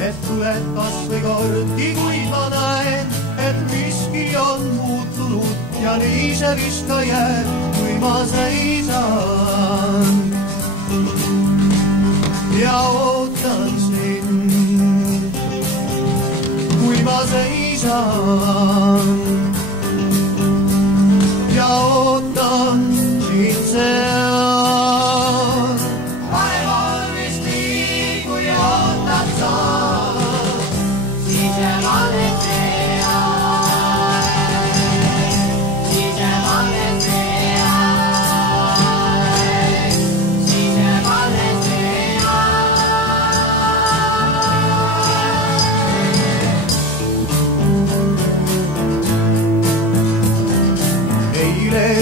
Et tuled kas või kordki, kui ma näen, et miski on muutunud ja nii see vist ka jääb, kui ma seisan ja ootan sind, kui ma seisan ja ootan sind seal. Parem on vist nii, kui ootad sa.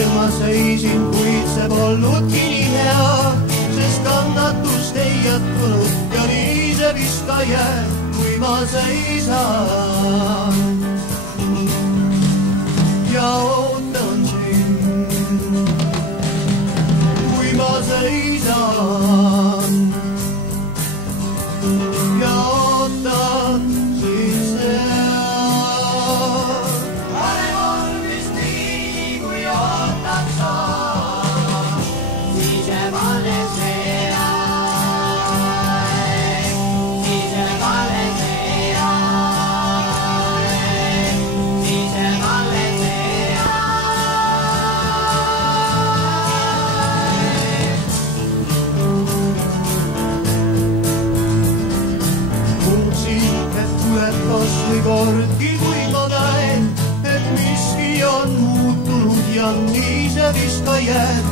Ma seisin, kuid see polnudki nii hea, sest kannatust ei jätkunud ja nii see vist ka jääb, kui ma seisan ja ootan sind, kui ma seisan ja ootan sind seal. Või kordki, kui ma näen, et miski on muutunud ja nii see vist ka jääb,